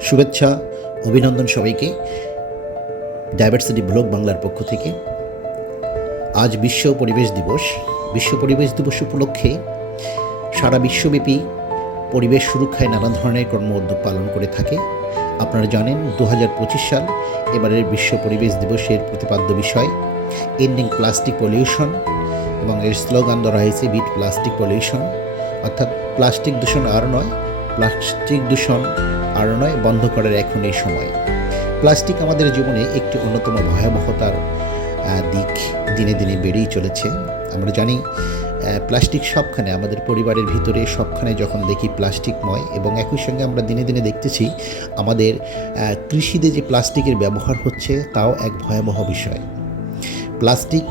শুভেচ্ছা, অভিনন্দন সবাইকে। ডাইভার্সিটি ব্লগ বাংলার পক্ষ থেকে। আজ বিশ্ব পরিবেশ দিবস। বিশ্ব পরিবেশ দিবস উপলক্ষে সারা বিশ্বব্যাপী পরিবেশ সুরক্ষায় নানা ধরনের কর্ম উদ্যোগ পালন করে থাকে। আপনারা জানেন দু হাজার পঁচিশ সাল এবারের বিশ্ব পরিবেশ দিবসের প্রতিপাদ্য বিষয় এন্ডিং প্লাস্টিক পলিউশন এবং এর স্লোগান ধরা হয়েছে বিট প্লাস্টিক পলিউশন অর্থাৎ প্লাস্টিক দূষণ আর নয় প্লাস্টিক দূষণ আর নয়, বন্ধ করার এখন এই সময়। প্লাস্টিক আমাদের জীবনে একটি অন্যতম ভয়াবহতার দিক। দিনে দিনে বেড়েই চলেছে। আমরা জানি প্লাস্টিক সবখানে, আমাদের পরিবারের ভিতরে সবখানে যখন দেখি প্লাস্টিকময় এবং একই সঙ্গে আমরা দিনে দিনে দেখতেছি, আমাদের কৃষিতে যে প্লাস্টিকের ব্যবহার হচ্ছে, তাও এক ভয়াবহ বিষয়। প্লাস্টিক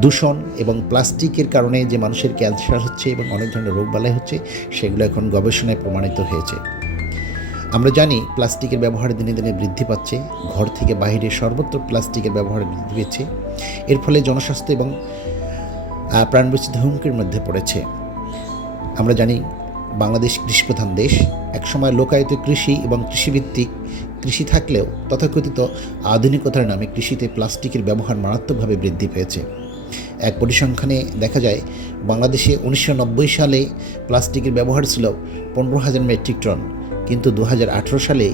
দূষণ এবং প্লাস্টিকের কারণে যে মানুষের ক্যান্সার হচ্ছে এবং অনেক ধরনের রোগবালাই হচ্ছে সেগুলো এখন গবেষণায় প্রমাণিত হয়েছে। আমরা জানি প্লাস্টিকের ব্যবহার দিনে দিনে বৃদ্ধি পাচ্ছে ঘর থেকে বাইরে সর্বত্র প্লাস্টিকের ব্যবহার বৃদ্ধি পেয়েছে। এর ফলে জনস্বাস্থ্য এবং আহ, প্রাণবৈচিত্র্য হুমকির মধ্যে পড়েছে। আমরা জানি বাংলাদেশ কৃষিপ্রধান দেশ একসময় লোকায়িত কৃষি এবং কৃষিভিত্তিক কৃষি থাকলেও তথাকথিত আধুনিকতার নামে কৃষিতে প্লাস্টিকের ব্যবহার মারাত্মকভাবে বৃদ্ধি পেয়েছে। এক পরিসংখ্যানে দেখা যায়, বাংলাদেশে উনিশশো নব্বই সালে প্লাস্টিকের ব্যবহার ছিল পনেরো হাজার মেট্রিক টন, কিন্তু দু হাজার আঠেরো সালে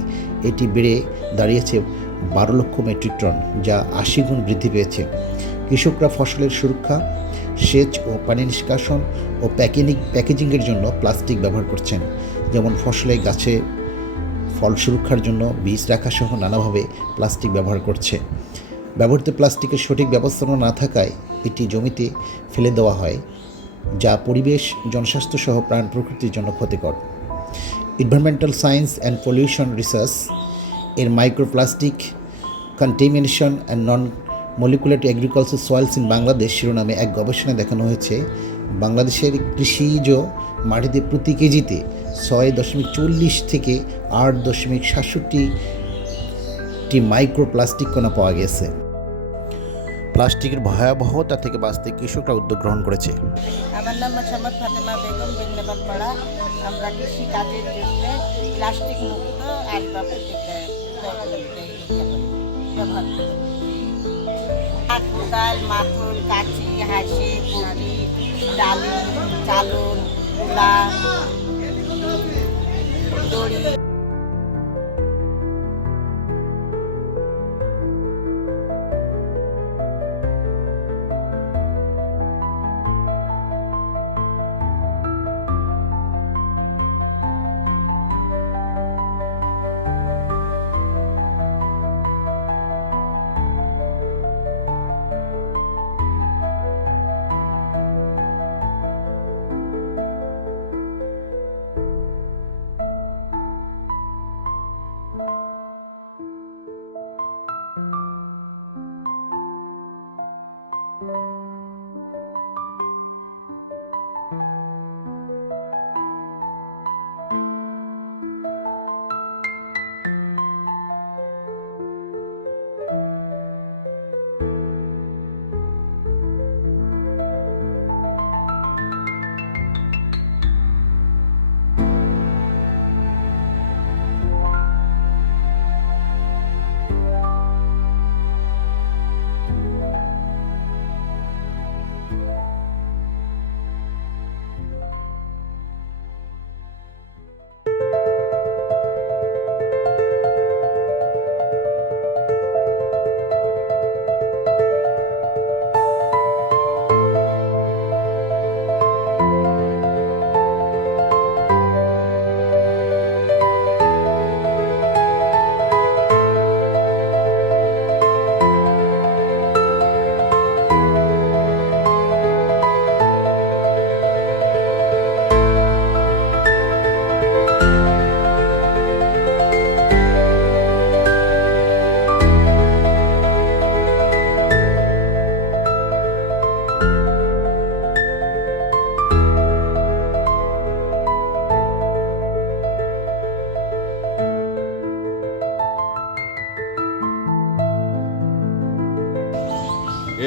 এটি বেড়ে দাঁড়িয়েছে বারো লক্ষ মেট্রিক টন, যা আশি গুণ বৃদ্ধি পেয়েছে। কৃষকরা ফসলের সুরক্ষা, সেচ ও পানি নিষ্কাশন ও প্যাকেজিং প্যাকেজিংয়ের জন্য প্লাস্টিক ব্যবহার করছেন, যেমন ফসলে গাছে ফল সুরক্ষার জন্য বীজ রাখা সহ নানাভাবে প্লাস্টিক ব্যবহার করছে। ব্যবহৃত প্লাস্টিকের সঠিক ব্যবস্থাপনা না থাকায় এটি জমিতে ফেলে দেওয়া হয়, যা পরিবেশ, জনস্বাস্থ্য সহ প্রাণ প্রকৃতির জন্য ক্ষতিকর। Environmental science and pollution research এর microplastic contamination and non molecular agriculture soils in Bangladesh শিরোনামে এক গবেষণায় দেখানো হয়েছে, বাংলাদেশের কৃষিজ মাটিতে প্রতি কেজিতে ছয় দশমিক চল্লিশ থেকে আট দশমিক সাতষট্টিটি মাইক্রোপ্লাস্টিক কণা পাওয়া গেছে। প্লাস্টিকের ভয়াবহতা থেকে বাঁচতে কৃষকরা উদ্যোগ গ্রহণ করেছে। আমার নাম মোসাম্মদ ফাতেমা বেগম বিন্দাবাদ পাড়া। আমরা কৃষি কাজের জন্য প্লাস্টিক মুক্ত আসবাব কোদাল মাথুর কাঁচি, হাসি বটি ডালি চালন দড়ি।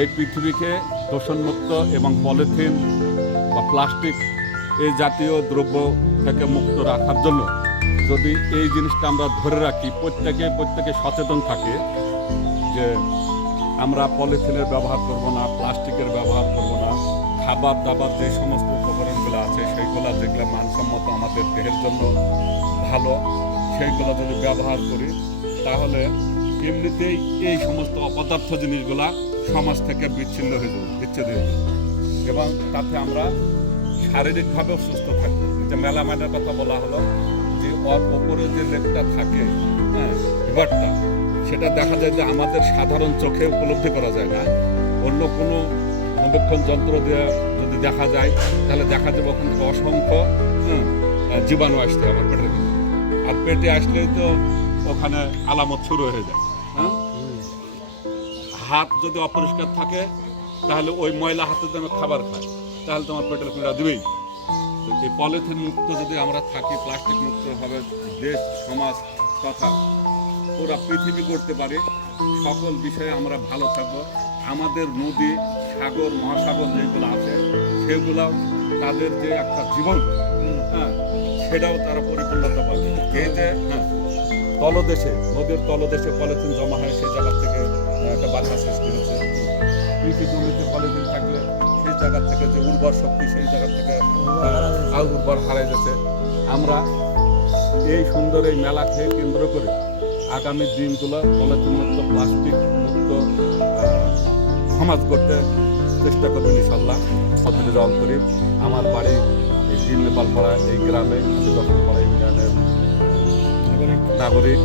এই পৃথিবীকে দূষণমুক্ত এবং পলিথিন বা প্লাস্টিক এই জাতীয় দ্রব্য থেকে মুক্ত রাখার জন্য যদি এই জিনিসটা আমরা ধরে রাখি, প্রত্যেকে প্রত্যেকে সচেতন থাকে যে আমরা পলিথিনের ব্যবহার করব না, প্লাস্টিকের ব্যবহার করব না। খাবার দাবার যে সমস্ত উপকরণগুলো আছে, সেইগুলো যেগুলো মানসম্মত আমাদের দেহের জন্য ভালো, সেইগুলো যদি ব্যবহার করি, তাহলে এমনিতেই এই সমস্ত অপদার্থ জিনিসগুলা সমাজ থেকে বিচ্ছিন্ন হয়ে যাবে বিচ্ছেদ হয়ে এবং তাতে আমরা শারীরিকভাবেও সুস্থ থাকব যে মেলা মেলামাইনের কথা বলা হলো যে ওপরে যে লেপটা থাকে হ্যাঁ সেটা দেখা যায় যে আমাদের সাধারণ চোখে উপলব্ধি করা যায় না। অন্য কোনো অনুবেক্ষণ যন্ত্র দিয়ে যদি দেখা যায় তাহলে দেখা যাবে ওখান থেকে অসংখ্য হ্যাঁ, জীবাণু আসতে আমার পেটের আর পেটে আসলেই তো ওখানে আলামত শুরু হয়ে যায়। হাত যদি অপরিষ্কার থাকে, তাহলে ওই ময়লা হাতে যেন খাবার খায়। তাহলে তোমার পেটের পীড়া দেবেই। এই পলিথিন মুক্ত যদি আমরা থাকি, প্লাস্টিক মুক্তভাবে দেশ, সমাজ তথা ওরা পৃথিবী করতে পারে, সকল বিষয়ে আমরা ভালো থাকব। আমাদের নদী, সাগর, মহাসাগর যেগুলো আছে, সেগুলো তাদের যে একটা জীবন হ্যাঁ সেটাও তারা পরিপূর্ণতা পাবে। এই যে হ্যাঁ তলদেশে, নদীর তলদেশে পলিথিন জমা হয়, সেই জায়গা থেকে একটা বাধা সৃষ্টি হচ্ছে। কৃষি জমিতে পলিথিন থাকলে সেই জায়গা থেকে যে উর্বর শক্তি, সেই জায়গা থেকে উর্বর হারাই যাচ্ছে। আমরা এই সুন্দর এই মেলাকে কেন্দ্র করে আগামী দিনগুলো পলিথিন মুক্ত প্লাস্টিক মুক্ত সমাজ করতে চেষ্টা করবেন ইনশাল্লাহ পদ্ধতি রং করি আমার বাড়ি এই দিন নেপালপাড়া এই গ্রামে আমি দক্ষিণপাড়া ইউনিয়নের নাগরিক